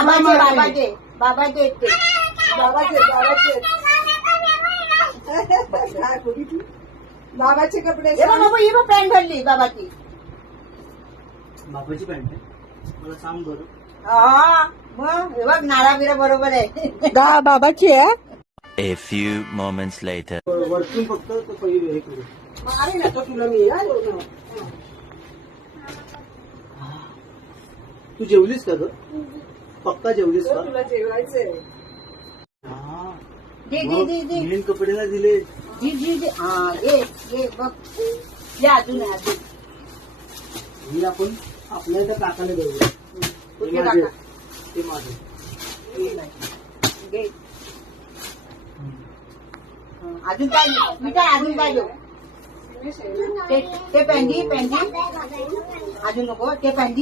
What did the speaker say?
बाबाचे बाबाचे बाबाचे कपडे ही पण पॅन्ट भरली बाबाची. बाबाची पॅन्ट आहे मला सांग बरं. हा मग हे बघ नाळा बिरा बरोबर आहे. बाबाची आहे. A few moments later. वरतून फक्त तो पहिले हे करू. अरे ना तो तुला मी तू जेवलीस का ग? पक्का जेवलीस का? तुला जेवायचंय. हा. जी मग नवीन कपडेला दिले. हा ये बघ ये अजून ही आपण आपल्या त्या काकाला देऊया. कुठले काका? ते माझे. घे. अजून काय मी काय अजून काय घेऊ? ते पेंडी अजून नको ते पेंडी